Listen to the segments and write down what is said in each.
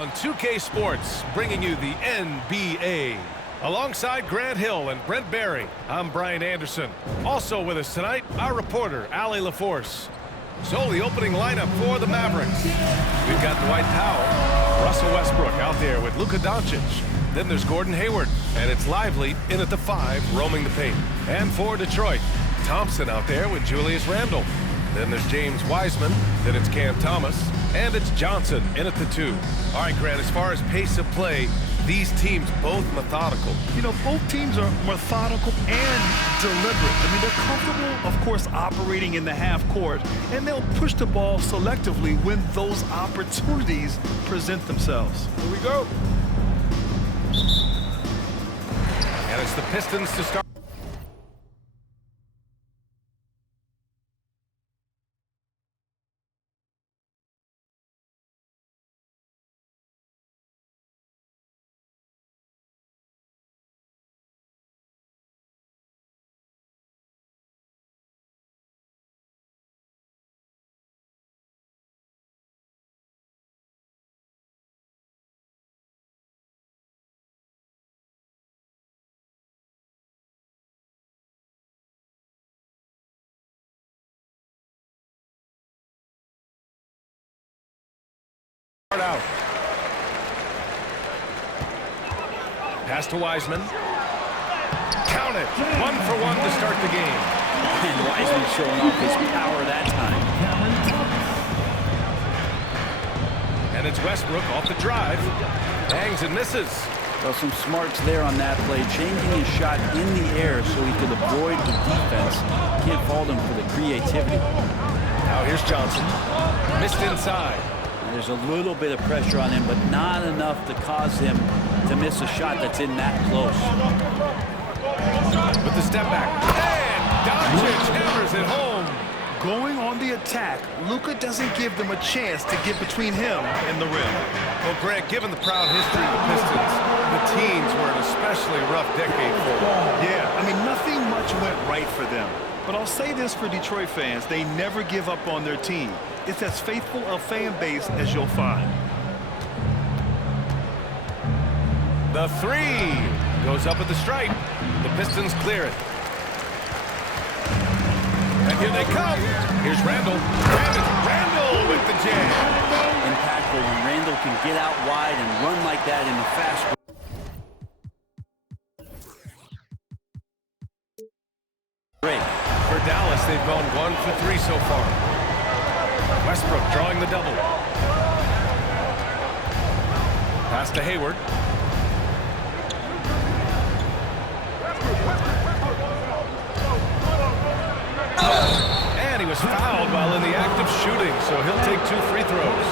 On 2K Sports, bringing you the NBA. Alongside Grant Hill and Brent Barry, I'm Brian Anderson. Also with us tonight, our reporter, Allie LaForce. So the opening lineup for the Mavericks. We've got Dwight Powell, Russell Westbrook out there with Luka Doncic. Then there's Gordon Hayward, and it's Lively in at the 5, roaming the paint. And for Detroit, Thompson out there with Julius Randle. Then there's James Wiseman, then it's Cam Thomas, and it's Johnson in at the 2. All right, Grant, as far as pace of play, these teams both methodical. You know, both teams are methodical and deliberate. I mean, they're comfortable, of course, operating in the half court, and they'll push the ball selectively when those opportunities present themselves. Here we go. And it's the Pistons to start. Out. Pass to Wiseman. Count it. 1 for 1 to start the game. And Wiseman showing off his power that time. And it's Westbrook off the drive. Bangs and misses. Well, some smarts there on that play. Changing his shot in the air so he could avoid the defense. Can't fault him for the creativity. Now here's Johnson. Missed inside. There's a little bit of pressure on him, but not enough to cause him to miss a shot that's in that close. With the step back. And Doncic hammers it home. Going on the attack, Luka doesn't give them a chance to get between him and the rim. Well, Grant, given the proud history of the Pistons, the teens were an especially rough decade for them. Yeah, I mean, nothing much went right for them. But I'll say this for Detroit fans, they never give up on their team. It's as faithful a fan base as you'll find. The 3 goes up at the stripe. The Pistons clear it. And here they come. Here's Randle. Randle with the jam. Impactful when Randle can get out wide and run like that in the fast break. For Dallas, they've gone 1 for 3 so far. Westbrook drawing the double. Pass to Hayward. And he was fouled while in the act of shooting, so he'll take 2 free throws.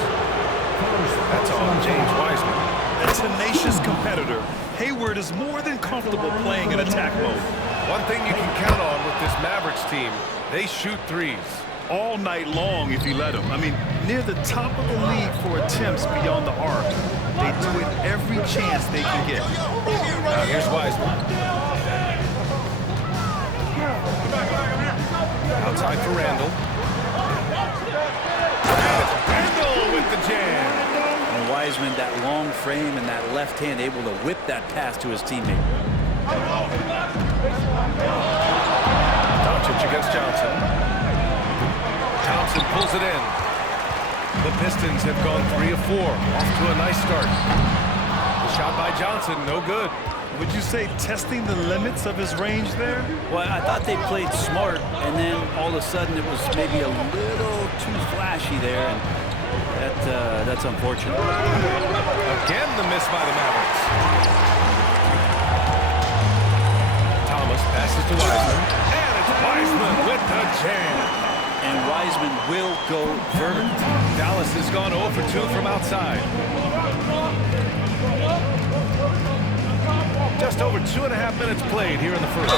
That's on James Wiseman. A tenacious competitor, Hayward is more than comfortable playing in attack mode. One thing you can count on with this Mavericks team, they shoot threes. All night long if you let them. I mean, near the top of the league for attempts beyond the arc. They do it every chance they can get. Now here's Wiseman. Outside for Randle. Randle with the jam. And Wiseman, that long frame and that left hand, able to whip that pass to his teammate. Doncic against Johnson. Thompson pulls it in. The Pistons have gone 3 of 4. Off to a nice start. The shot by Johnson, no good. Would you say testing the limits of his range there? Well, I thought they played smart, and then all of a sudden it was maybe a little too flashy there, and that's unfortunate. Again, the miss by the Mavericks. Thomas passes to Wiseman. And it's Wiseman with the jam. And Wiseman will go vertical. Dallas has gone 0 for 2 from outside. Just over 2.5 minutes played here in the first.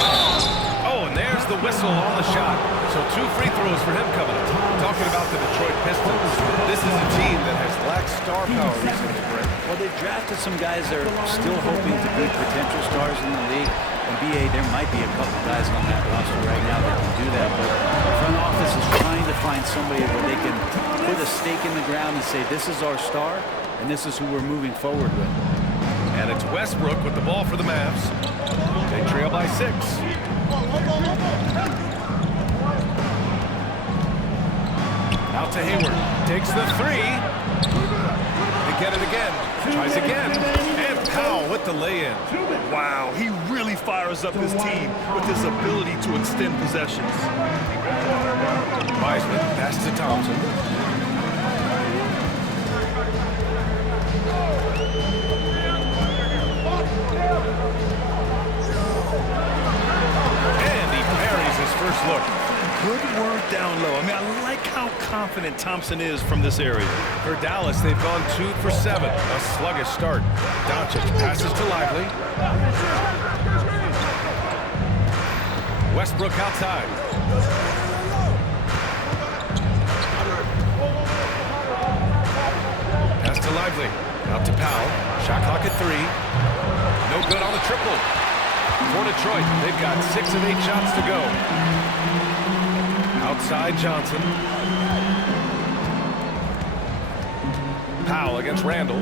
Oh, and there's the whistle on the shot. So 2 free throws for him coming up. Talking about the Detroit Pistons, this is a team that has lacked star power recently. Well, they've drafted some guys that are still hoping to be potential stars in the league. And BA, there might be a couple guys on that roster right now that can do that. But the front office is trying to find somebody where they can put a stake in the ground and say, this is our star. and this is who we're moving forward with. And it's Westbrook with the ball for the Mavs. They trail by 6. Out to Hayward. Takes the 3. They get it again. Tries again. And Powell with the lay-in. Wow, he really fires up his team with his ability to extend possessions. Wiseman pass to Thompson. And he parries his first look. Good work down low. I mean, I like how confident Thompson is from this area. For Dallas, they've gone 2 for 7. A sluggish start. Doncic passes to Lively. Westbrook outside. Pass to Lively. Out to Powell. Shot clock at 3. No good on the triple. For Detroit, they've got 6 of 8 shots to go. Outside Johnson. Powell against Randall.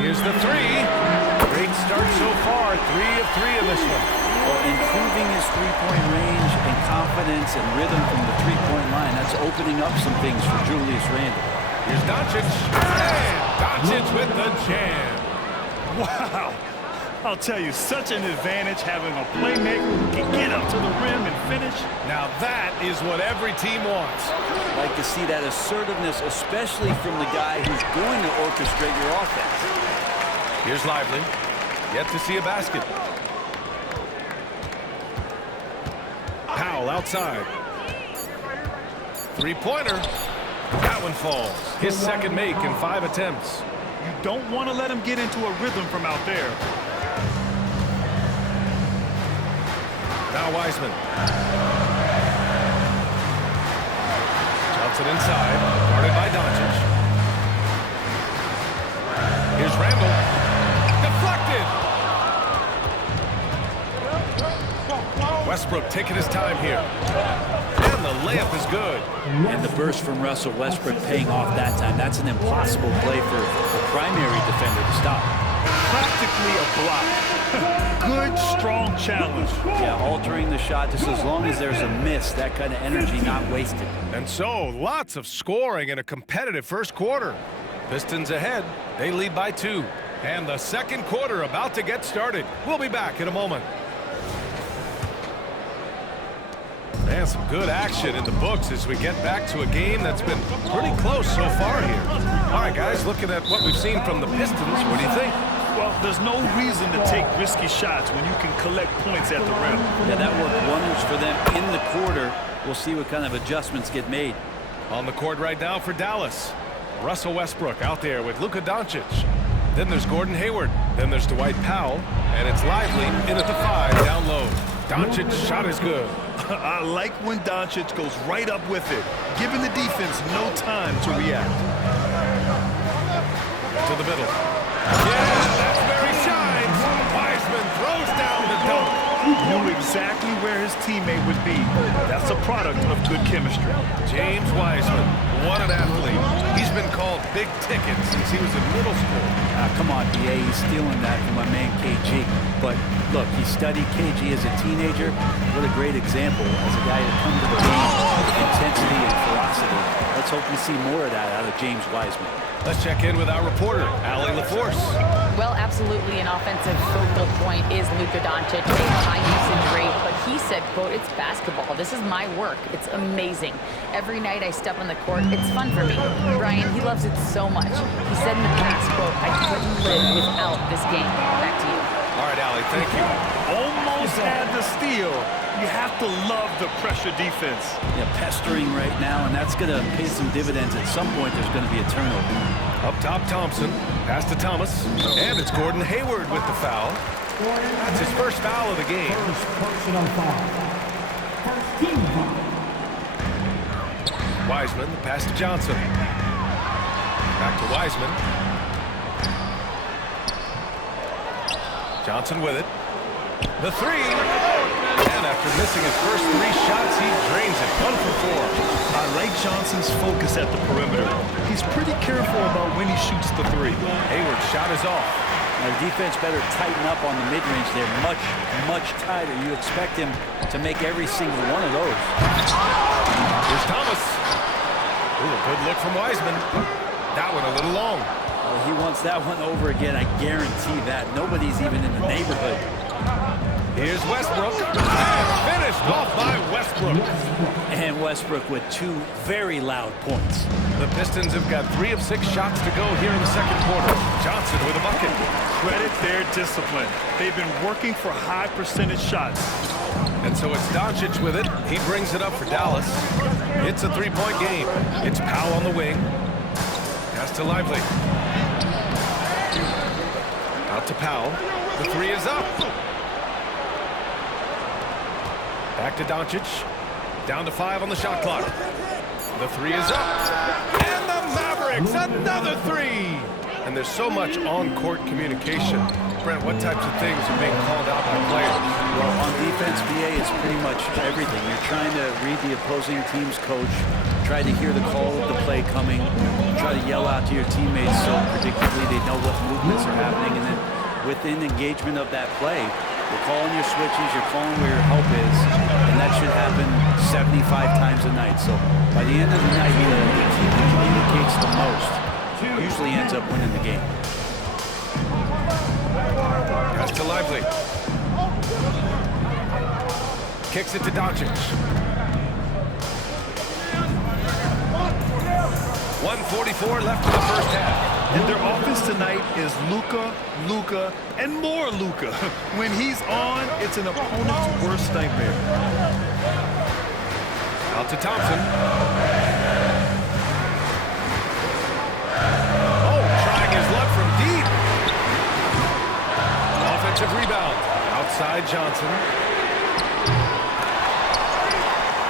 Here's the 3. Great start so far. 3 of 3 in this one. Well, improving his three-point range and confidence and rhythm from the three-point line, that's opening up some things for Julius Randle. Here's Doncic. And Doncic with the jam. Wow. I'll tell you, such an advantage having a playmaker who can get up to the rim and finish. Now that is what every team wants. Like to see that assertiveness, especially from the guy who's going to orchestrate your offense. Here's Lively. Yet to see a basket. Powell outside. Three-pointer. That one falls. His second make in 5 attempts. You don't want to let him get into a rhythm from out there. Now Wiseman. Johnson inside. Guarded by Doncic. Here's Randall. Deflected. Westbrook taking his time here. And the layup is good. And the burst from Russell Westbrook paying off that time. That's an impossible play for a primary defender to stop. Practically a block. Good, strong challenge. Yeah, altering the shot just as long as there's a miss, that kind of energy not wasted. And so, lots of scoring in a competitive first quarter. Pistons ahead. They lead by 2. And the second quarter about to get started. We'll be back in a moment. Man, some good action in the books as we get back to a game that's been pretty close so far here. All right, guys, looking at what we've seen from the Pistons, what do you think? Well, there's no reason to take risky shots when you can collect points at the rim. Yeah, that worked wonders for them in the quarter. We'll see what kind of adjustments get made. On the court right now for Dallas. Russell Westbrook out there with Luka Doncic. Then there's Gordon Hayward. Then there's Dwight Powell. And it's Lively in at the 5 down low. Doncic's shot is good. I like when Doncic goes right up with it, giving the defense no time to react. To the middle. Yeah, that's where he shines. Wiseman throws down the dunk. Knew exactly where his teammate would be. That's a product of good chemistry. James Wiseman, what an athlete. He's been called big ticket since he was in middle school. Come on, DA, he's stealing that from my man KG. But look, he studied KG as a teenager. What a great example as a guy to come to the game with intensity and ferocity. Let's hope we see more of that out of James Wiseman. Let's check in with our reporter, Allie LaForce. Well, absolutely an offensive focal point is Luka Doncic, a high-usage rate, but he said, quote, "It's basketball. This is my work. It's amazing. Every night I step on the court, it's fun for me." Brian, he loves it so much. He said in the past, quote, "I couldn't live without this game." Back to you. All right, Allie, thank you. Almost had the steal. You have to love the pressure defense. Yeah, pestering right now, and that's going to pay some dividends. At some point, there's going to be a turnover. Up top, Thompson. Pass to Thomas. And it's Gordon Hayward with the foul. That's his first foul of the game. Personal foul. First team foul. Wiseman, pass to Johnson. Back to Wiseman. Johnson with it. The 3. And after missing his first 3 shots, he drains it. 1 for 4. I like Johnson's focus at the perimeter. He's pretty careful about when he shoots the 3. Hayward's shot is off. Now, the defense better tighten up on the mid-range. They're much, much tighter. You expect him to make every single one of those. Here's Thomas. Ooh, a good look from Wiseman. That one a little long. Well, he wants that one over again. I guarantee that. Nobody's even in the neighborhood. Here's Westbrook. And finished off by Westbrook. And Westbrook with 2 very loud points. The Pistons have got 3 of 6 shots to go here in the second quarter. Johnson with a bucket. Credit their discipline. They've been working for high percentage shots. And so it's Doncic with it. He brings it up for Dallas. It's a 3-point game. It's Powell on the wing. Pass to Lively. Out to Powell. The 3 is up. Back to Doncic. Down to 5 on the shot clock. The 3 is up. And the Mavericks, another 3. And there's so much on-court communication. Brent, what types of things are being called out by players? Well, on defense, BA is pretty much everything. You're trying to read the opposing team's coach, try to hear the call of the play coming, try to yell out to your teammates so predictably they know what movements are happening, and then within engagement of that play, you're calling your switches, you're calling where your help is, and that should happen 75 times a night. So by the end of the night, the team that communicates the most usually ends up winning the game. Pass to Lively. Kicks it to Doncic. 1:44 left in the first half. And their offense tonight is Luka, Luka, and more Luka. When he's on, it's an opponent's worst nightmare. Out to Thompson. Oh, trying his luck from deep. Offensive rebound. Outside Johnson.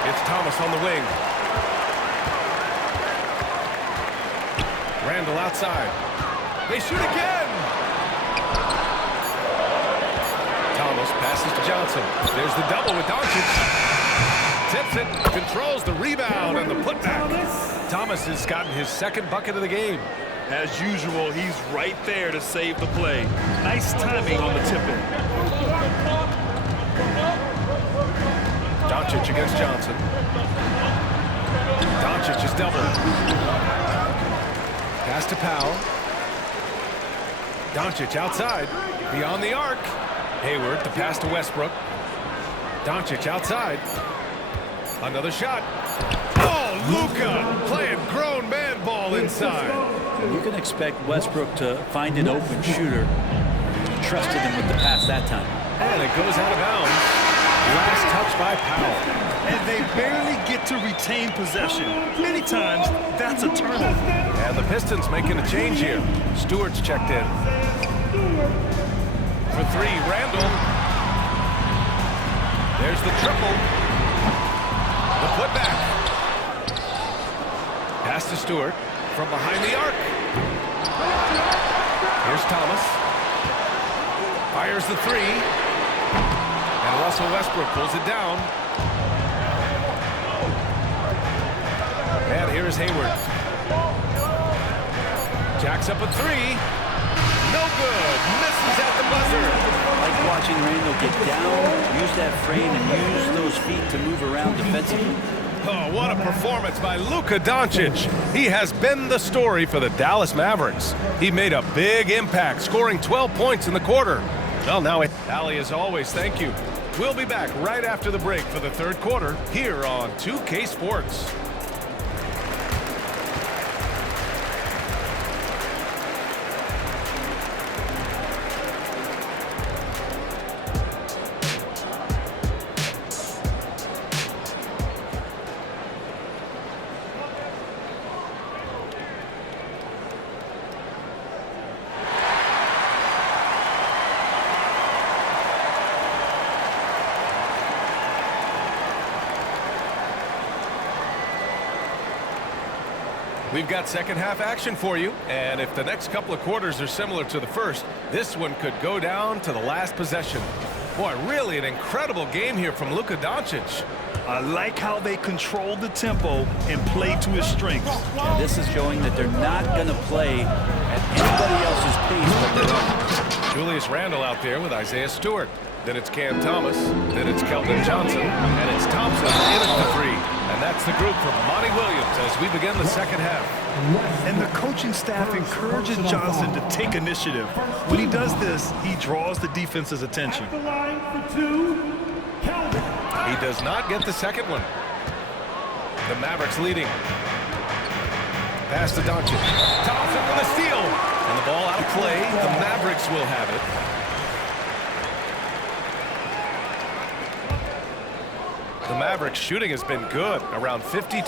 It's Thomas on the wing. Randall outside. They shoot again. Thomas passes to Johnson. There's the double with Doncic. Tips it, controls the rebound and the putback. Thomas has gotten his 2nd bucket of the game. As usual, he's right there to save the play. Nice timing on the tip-in. Doncic against Johnson. Doncic is doubled. Pass to Powell. Doncic outside. Beyond the arc. Hayward the pass to Westbrook. Doncic outside. Another shot. Oh, Luka playing grown man ball inside. You can expect Westbrook to find an open shooter. He trusted him with the pass that time. And it goes out of bounds. Last touch by Powell. And they barely get to retain possession. Many times, that's a turnover. And the Pistons making a change here. Stewart's checked in. For 3, Randall. There's the triple. The putback. Pass to Stewart from behind the arc. Here's Thomas. Fires the 3. And Russell Westbrook pulls it down. And here's Hayward. Jacks up a 3. No good. Misses at the buzzer. Like watching Randall get down, use that frame, and use those feet to move around defensively. Oh, what a performance by Luka Doncic. He has been the story for the Dallas Mavericks. He made a big impact, scoring 12 points in the quarter. Well, now, Allie, as always, thank you. We'll be back right after the break for the 3rd quarter here on 2K Sports. We've got second half action for you, and if the next couple of quarters are similar to the first, this one could go down to the last possession. Boy, really an incredible game here from Luka Doncic. I like how they control the tempo and play to his strengths. And this is showing that they're not going to play at anybody else's pace but their own. Julius Randle out there with Isaiah Stewart. Then it's Cam Thomas. Then it's Keldon Johnson. And it's Thompson in at the three. And that's the group from Monty Williams as we begin the second half. And the coaching staff encourages Johnson to take initiative. When he does this, he draws the defense's attention. The line for two, Calvin. He does not get the second one. The Mavericks leading. Pass to Doncic. Thompson with a steal. And the ball out of play. The Mavericks will have it. The Mavericks shooting has been good, around 52%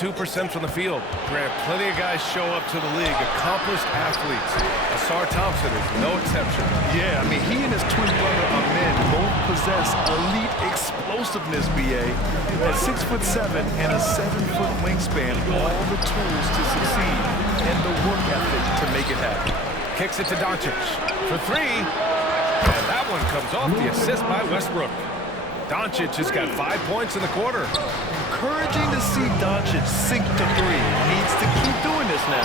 from the field. Grant, plenty of guys show up to the league, accomplished athletes. Asar Thompson is no exception. Yeah, I mean, he and his twin brother Amen both possess elite explosiveness, BA. At 6'7" and a 7-foot wingspan, all the tools to succeed and the work ethic to make it happen. Kicks it to Doncic for three. And that one comes off the assist by Westbrook. Doncic has got 5 points in the quarter. Encouraging to see Doncic sink to three. Needs to keep doing this now.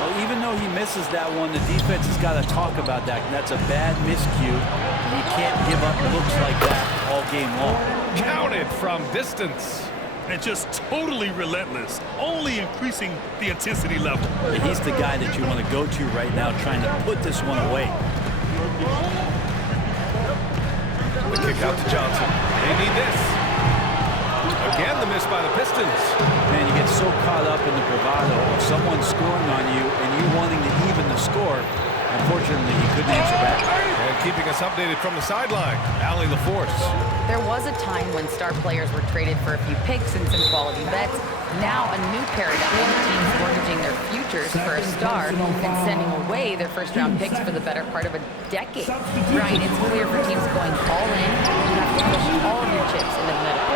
Well, even though he misses that one, the defense has got to talk about that. That's a bad miscue. And you can't give up looks like that all game long. Counted from distance. And just totally relentless, only increasing the intensity level. He's the guy that you want to go to right now, trying to put this one away. The kick out to Johnson. They need this. Again, the miss by the Pistons. Man, you get so caught up in the bravado of someone scoring on you and you wanting to even the score. Unfortunately, he couldn't answer back. And keeping us updated from the sideline, Allie LaForce. There was a time when star players were traded for a few picks and some quality bets. Now a new paradigm, teams mortgaging their futures for a star and sending away their first-round picks for the better part of a decade. Brian, it's clear for teams going all in, you have to push all of your chips into the middle.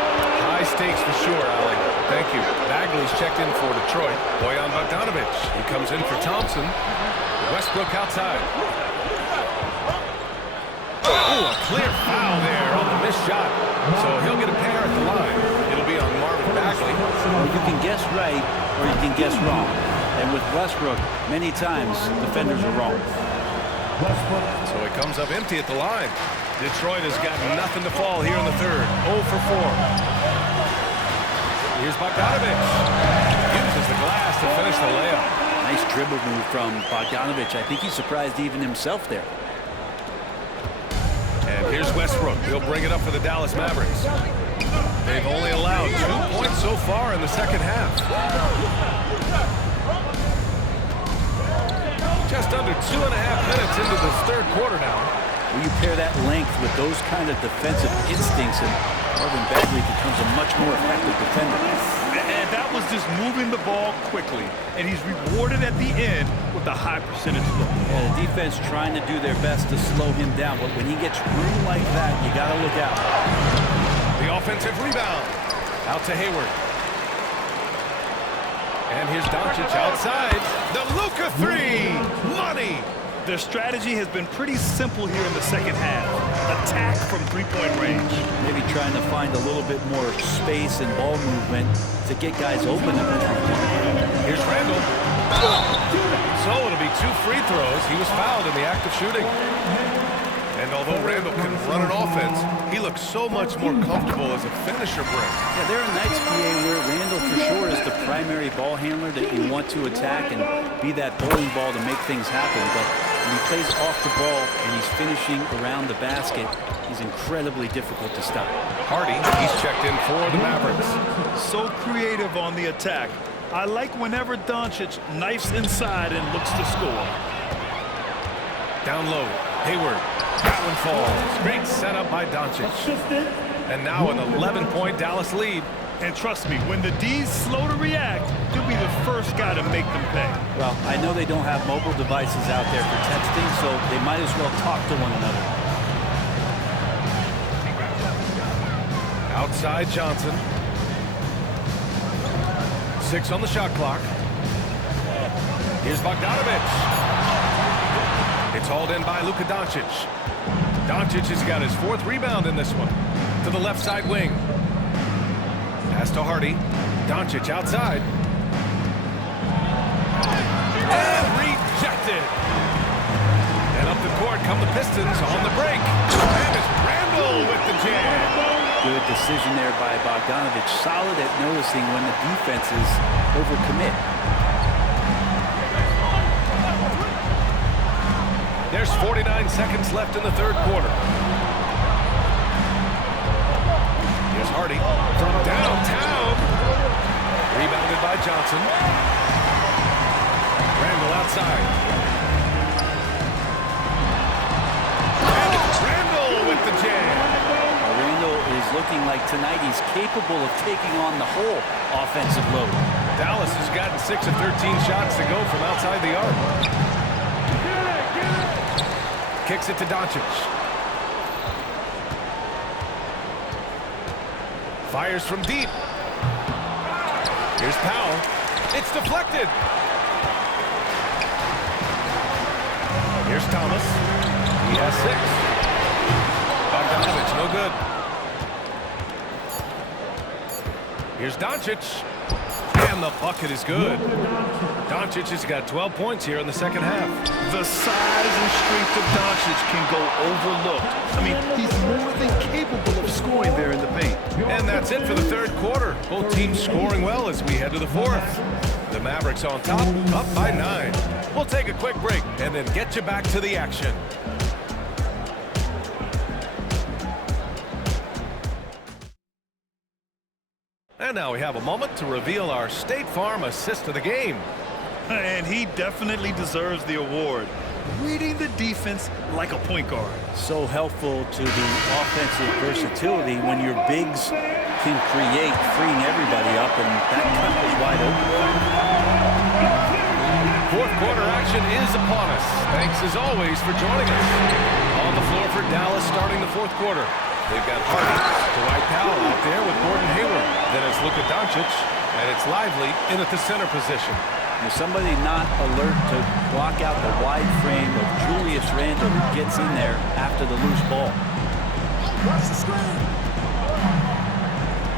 High stakes for sure, Allie. Thank you. Bagley's checked in for Detroit. Bojan Bogdanovic. He comes in for Thompson. Westbrook outside. Oh, a clear foul there on the missed shot. So he'll get a pair at the line. It'll be on Marvin Bagley. You can guess right or you can guess wrong. And with Westbrook, many times defenders are wrong. So he comes up empty at the line. Detroit has got nothing to fall here in the third. 0 for 4. Here's Bogdanovic. Uses the glass to finish the layup. Nice dribble move from Bogdanovic. I think he surprised even himself there. And here's Westbrook. He'll bring it up for the Dallas Mavericks. They've only allowed 2 points so far in the second half. Just under 2.5 minutes into this third quarter now. When you pair that length with those kind of defensive instincts, and Marvin Bagley becomes a much more effective defender. And that was just moving the ball quickly. And he's rewarded at the end with a high percentage look. Yeah, the defense trying to do their best to slow him down, but when he gets room like that, you got to look out. The offensive rebound. Out to Hayward. And here's Doncic outside. The Luka three. Money. Their strategy has been pretty simple here in the second half. Attack from three-point range. Maybe trying to find a little bit more space and ball movement to get guys open. Here's Randle. So it'll be 2 free throws. He was fouled in the act of shooting. And although Randle can run an offense, he looks so much more comfortable as a finisher break. Yeah, there are nights, PA, where Randle for sure is the primary ball handler that you want to attack and be that bowling ball to make things happen. But when he plays off the ball and he's finishing around the basket, he's incredibly difficult to stop. Hardy, he's checked in for the Mavericks. So creative on the attack. I like whenever Doncic knifes inside and looks to score. Down low, Hayward. That one falls. Great setup by Doncic. And now an 11-point Dallas lead. And trust me, when the D's slow to react, he'll be the first guy to make them pay. Well, I know they don't have mobile devices out there for texting, so they might as well talk to one another. Outside Johnson. 6 on the shot clock. Here's Bogdanovic. It's hauled in by Luka Doncic. Doncic has got his 4th rebound in this one. To the left side wing. Pass to Hardy. Doncic outside. And rejected. And up the court come the Pistons on the break. And it's Randall with the jam. Good decision there by Bogdanovic. Solid at noticing when the defenses overcommit. There's 49 seconds left in the 3rd quarter. Here's Hardy from downtown. Rebounded by Johnson. Randall outside. And it's Randall with the jam. Randall is looking like tonight he's capable of taking on the whole offensive load. Dallas has gotten 6 of 13 shots to go from outside the arc. Kicks it to Doncic. Fires from deep. Here's Powell. It's deflected. Here's Thomas. He has 6. Bogdanovic, no good. Here's Doncic. And the bucket is good. Doncic has got 12 points here in the 2nd half. The size and strength of Doncic can go overlooked. I mean, he's more than capable of scoring there in the paint. And that's it for the 3rd quarter. Both teams scoring well as we head to the 4th. The Mavericks on top, up by 9. We'll take a quick break and then get you back to the action. And now we have a moment to reveal our State Farm assist of the game. And he definitely deserves the award. Reading the defense like a point guard. So helpful to the offensive versatility when your bigs can create, freeing everybody up, and that cut was wide open. 4th quarter action is upon us. Thanks as always for joining us. On the floor for Dallas starting the 4th quarter. They've got Hardy, Dwight Powell out there with Gordon Hayward. Then it's Luka Doncic, and it's Lively in at the center position. There's somebody not alert to block out the wide frame of Julius Randle who gets in there after the loose ball. Watch the screen.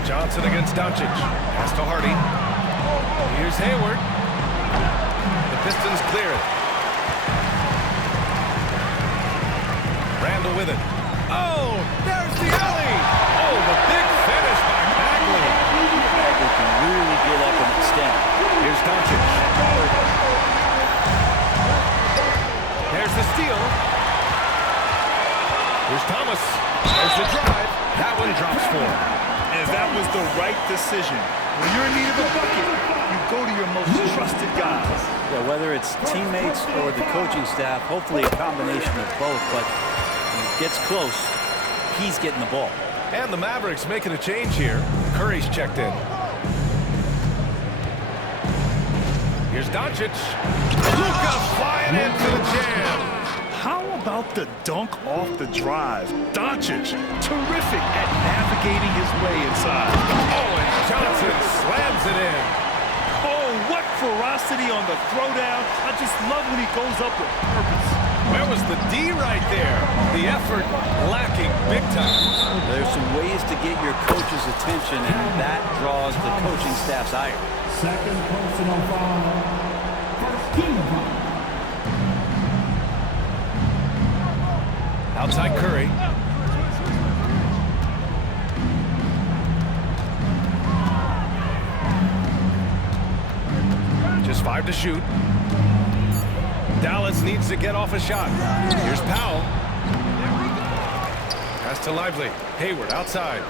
Johnson against Doncic. Pass to Hardy. Here's Hayward. The Pistons clear it. Randle with it. Oh, there's the alley. Oh, the big finish by Bagley. Bagley can really get up and extend. Here's Doncic. There's the steal. Here's Thomas. There's the drive. That one drops 4. And that was the right decision. When you're in need of a bucket, you go to your most trusted guys. Yeah, whether it's teammates or the coaching staff, hopefully a combination of both, but when it gets close, he's getting the ball. And the Mavericks making a change here. Curry's checked in. Here's Doncic. Luka flying in for the jam. How about the dunk off the drive? Doncic, terrific at navigating his way inside. Oh, and Johnson slams it in. Oh, what ferocity on the throwdown. I just love when he goes up with purpose. Where was the D right there? The effort lacking big time. There's some ways to get your coach's attention, and that draws the coaching staff's ire. Second personal foul. First team foul. Outside Curry. Just 5 to shoot. Dallas needs to get off a shot. Here's Powell. Pass to Lively. Hayward outside.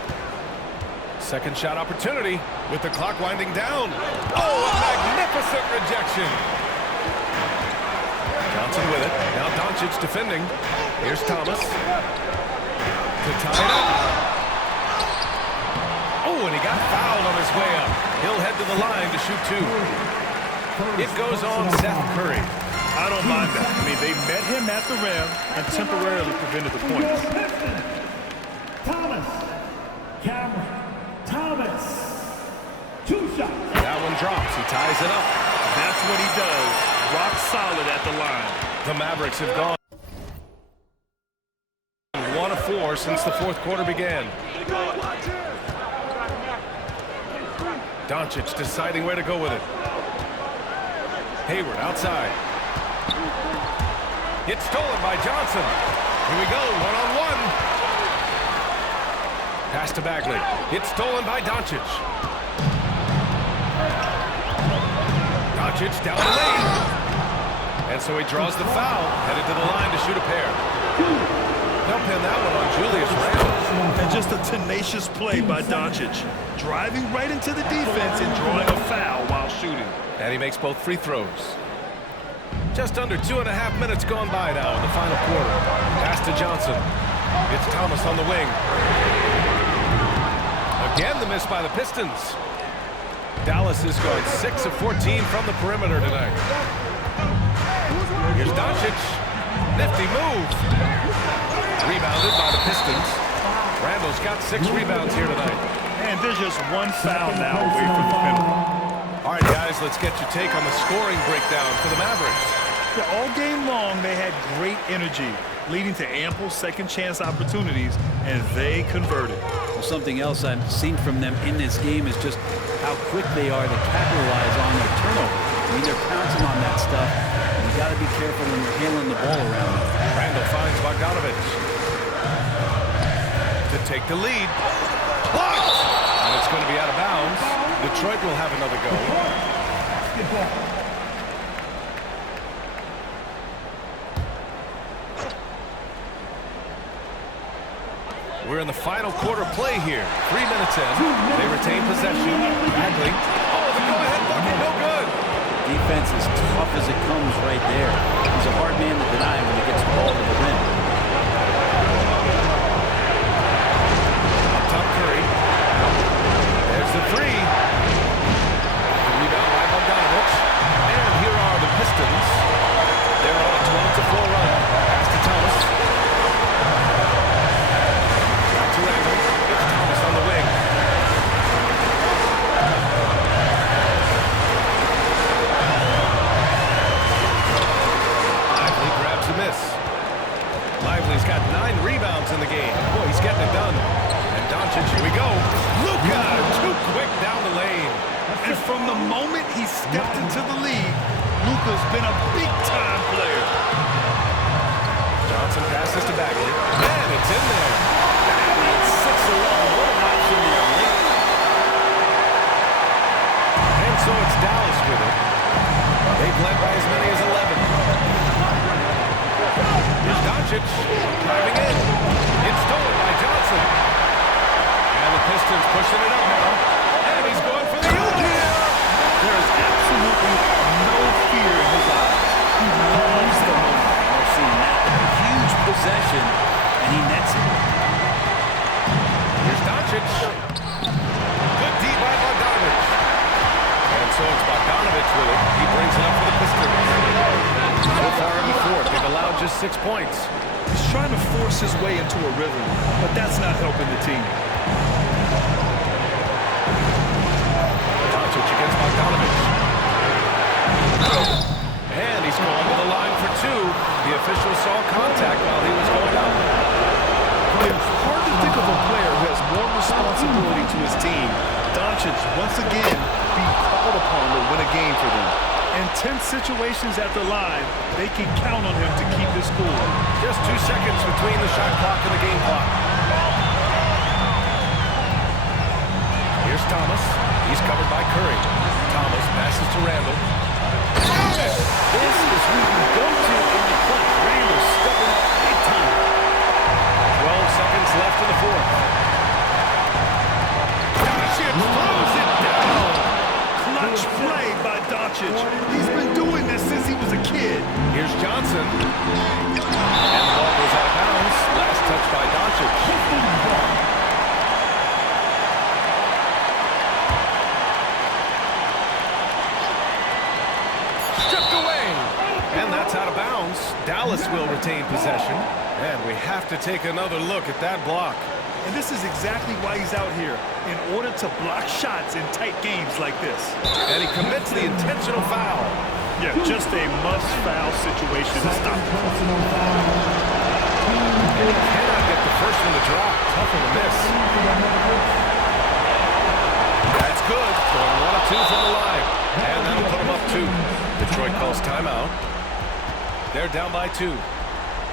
Second shot opportunity with the clock winding down. Oh, a magnificent rejection. Johnson with it. Now Doncic defending. Here's Thomas. To tie it up. Oh, and he got fouled on his way up. He'll head to the line to shoot 2. It goes on Seth Curry. I don't mind that. I mean, they met him at the rim and temporarily prevented the points. Thomas. Cameron Thomas. 2 shots. That one drops. He ties it up. That's what he does. Rock solid at the line. The Mavericks have gone 4 since the fourth quarter began. Doncic deciding where to go with it. Hayward outside. It's stolen by Johnson. Here we go, one-on-one. Pass to Bagley. It's stolen by Doncic. Doncic down the lane. And so he draws the foul, headed to the line to shoot a pair. They'll pin that one on Julius Randle. And just a tenacious play by Doncic. Driving right into the defense and drawing a foul while shooting. And he makes both free throws. Just under 2.5 minutes gone by now in the final quarter. Pass to Johnson. It's Thomas on the wing. Again, the miss by the Pistons. Dallas has gone 6 of 14 from the perimeter tonight. Here's Doncic. Nifty move. Rebounded by the Pistons. Randall's got 6 rebounds here tonight. And there's just one foul now away from the penalty. All right, guys, let's get your take on the scoring breakdown for the Mavericks. Yeah, all game long, they had great energy, leading to ample second-chance opportunities, and they converted. Well, something else I've seen from them in this game is just how quick they are to capitalize on their turnover. I mean, they're pouncing on that stuff. You got to be careful when you're handling the ball around. Randall finds Bogdanovich to take the lead. Blocked! And it's going to be out of bounds. Detroit will have another go. We're in the final quarter play here. 3 minutes in. They retain possession. Bagley. Oh, the go-ahead bucket, no good. Defense is tough as it comes right there. He's a hard man to deny when he gets the ball to the rim. Up top, Curry. There's the three. The rebound by Bogdanovich. And here are the Pistons. They're on a 12-4 run. Pass to Thomas. Back to Randall. It's Thomas on the wing. Lively grabs a miss. Lively's got 9 rebounds in the game. Boy, he's getting it done. And Doncic, here we go. Luka, too quick down the lane. And from the moment he stepped into the league, Luka's been a big-time player. Johnson passes to Bagley. Man, it's in there. Bagley at 6'11". What an option there late. And so it's Dallas with it. They've led by as many as 11. Here's Doncic driving in. It's stolen by Johnson. And the Pistons pushing it up now. And he's going for the U-turn. There is absolutely no fear in his eyes. He loves the moment. I've seen that. A huge possession, and he nets it. Here's Doncic. Good D by Bogdanovich. And so it's Bogdanovich with it. He brings it up for the Pistons. So far in the fourth, they've allowed just 6 points. He's trying to force his way into a rhythm, but that's not helping the team. Doncic against Bogdanovich. And he's going to the line for 2. The official saw contact while he was going out. It's hard to think of a player who has more responsibility to his team. Doncic, once again, being called upon to win a game for them. In tense situations at the line, they can count on him to keep his cool. Just 2 seconds between the shot clock and the game clock. Here's Thomas. He's covered by Curry. Thomas passes to Randall. This is who you go to in the clutch. Randall stepping up big time. 12 seconds left in the fourth. Doncic throws it down. Clutch play by Doncic. He's been doing this since he was a kid. Here's Johnson. And the ball goes out of bounds. Last touch by Doncic. Stripped away. And that's out of bounds. Dallas will retain possession. And we have to take another look at that block. And this is exactly why he's out here, in order to block shots in tight games like this. And he commits the intentional foul. Yeah, just a must-foul situation to stop. And he cannot get the first calls timeout. They're down by 2.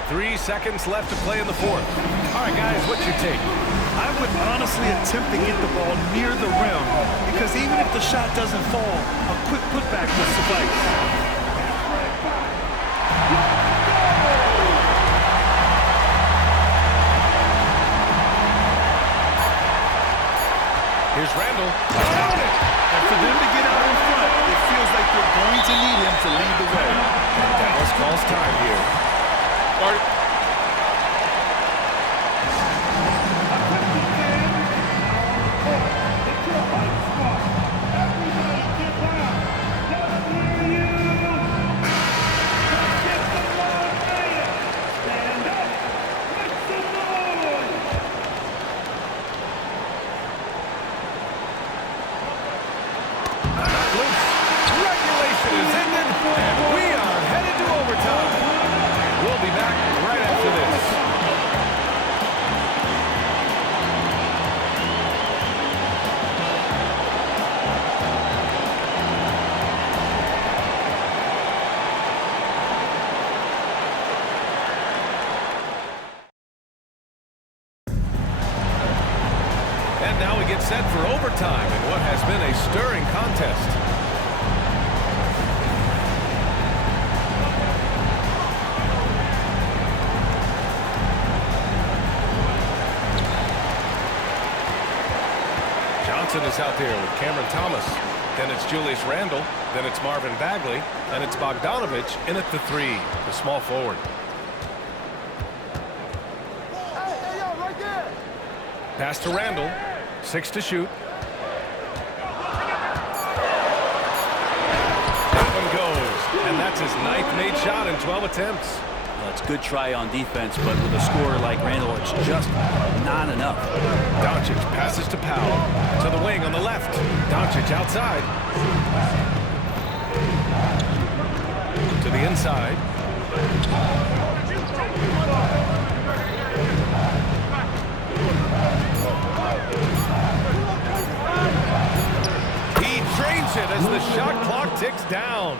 3 seconds left to play in the fourth. All right, guys, what's your take? I would honestly attempt to get the ball near the rim because even if the shot doesn't fall, a quick putback will suffice. Here's Randall. And for them to get out in front, it feels like they're going to need him to lead the way. And Dallas calls time here. And now we get set for overtime in what has been a stirring contest. Johnson is out there with Cameron Thomas. Then it's Julius Randle. Then it's Marvin Bagley. And it's Bogdanovich in at the 3, the small forward. Pass to Randle. 6 to shoot. That one goes. And that's his 9th made shot in 12 attempts. Well, it's a good try on defense, but with a scorer like Randle, it's just not enough. Doncic passes to Powell. To the wing on the left. Doncic outside. To the inside. He drains it as the shot clock ticks down.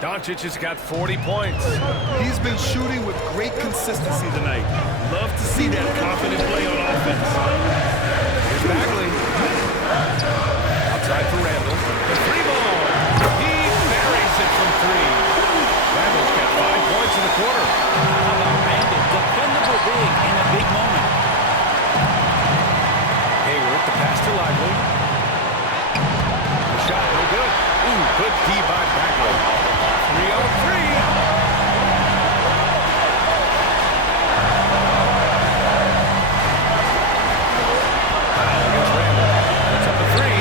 Doncic has got 40 points. He's been shooting with great consistency tonight. Love to see that confident play on offense. Here's Bagley. Outside for Randle. The 3-ball. He buries it from 3. Randle's got 5 points in the quarter. How about Randle? Dependable big in a big moment. Hayward, the pass to Lively. The shot, no good. Ooh, good D by Bagley. 3 on 3. Foul against Randle. Puts up a 3.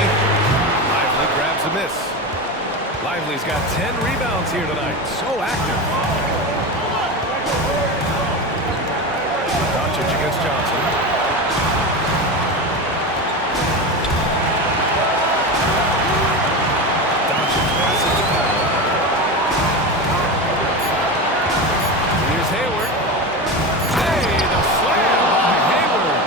Lively grabs a miss. Lively's got 10 rebounds here tonight. So active. Doncic against Johnson. Doncic passes to Powell. Here's Hayward. Hey, the slam by Hayward.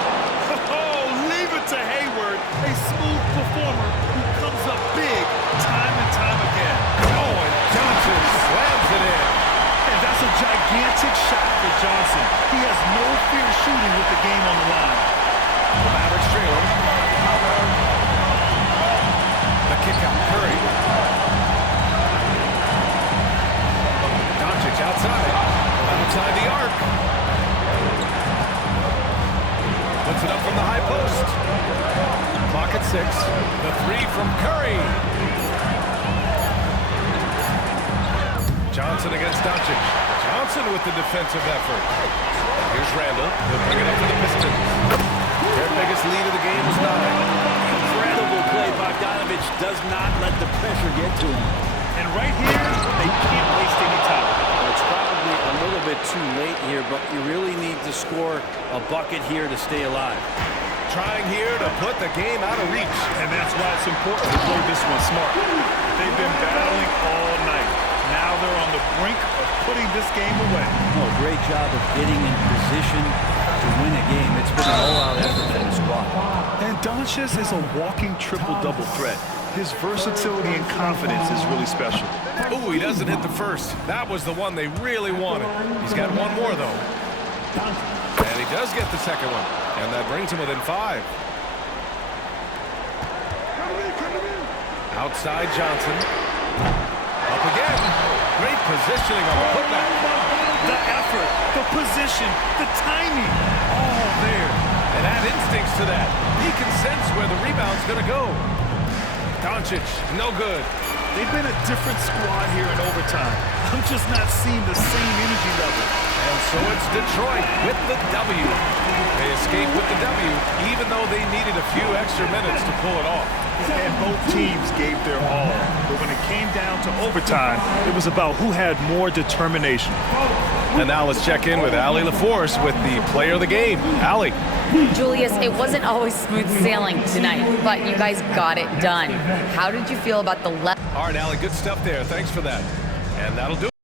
Oh, leave it to Hayward, a smooth performer who comes up big time and time again. Oh, and Johnson slams it in. And that's a gigantic shot for Johnson. He has no fear shooting with the game on the line. The Mavericks trailing. The kick out, Curry. Doncic outside. Outside the arc. Puts it up from the high post. Clock at 6. The 3 from Curry. Johnson against Doncic. Johnson with the defensive effort. Here's Randle. He'll bring it up to the Pistons. Their biggest lead of the game was 9. Incredible play. Bogdanovich does not let the pressure get to him. And right here, they can't waste any time. It's probably a little bit too late here, but you really need to score a bucket here to stay alive. Trying here to put the game out of reach. And that's why it's important to play this one smart. They've been battling all night. Now they're on the brink of putting this game away. Oh, great job of getting in position to win a game. It's been an all-out effort from the squad. And Doncic is a walking triple-double threat. His versatility and confidence is really special. Ooh, he doesn't hit the first. That was the one they really wanted. He's got one more, though. And he does get the second one. And that brings him within 5. Outside Johnson. Up again. Great positioning on the putback. The effort, the position, the timing, all there. And add instincts to that. He can sense where the rebound's going to go. Doncic, no good. They've been a different squad here in overtime. I'm just not seeing the same energy level. And so it's Detroit with the W. They escaped with the W, even though they needed a few extra minutes to pull it off. And both teams gave their all. But when it came down to overtime, it was about who had more determination. And now let's check in with Allie LaForce with the player of the game. Allie. Julius, it wasn't always smooth sailing tonight, but you guys got it done. How did you feel about the left? All right, Allie, good stuff there. Thanks for that. And that'll do it.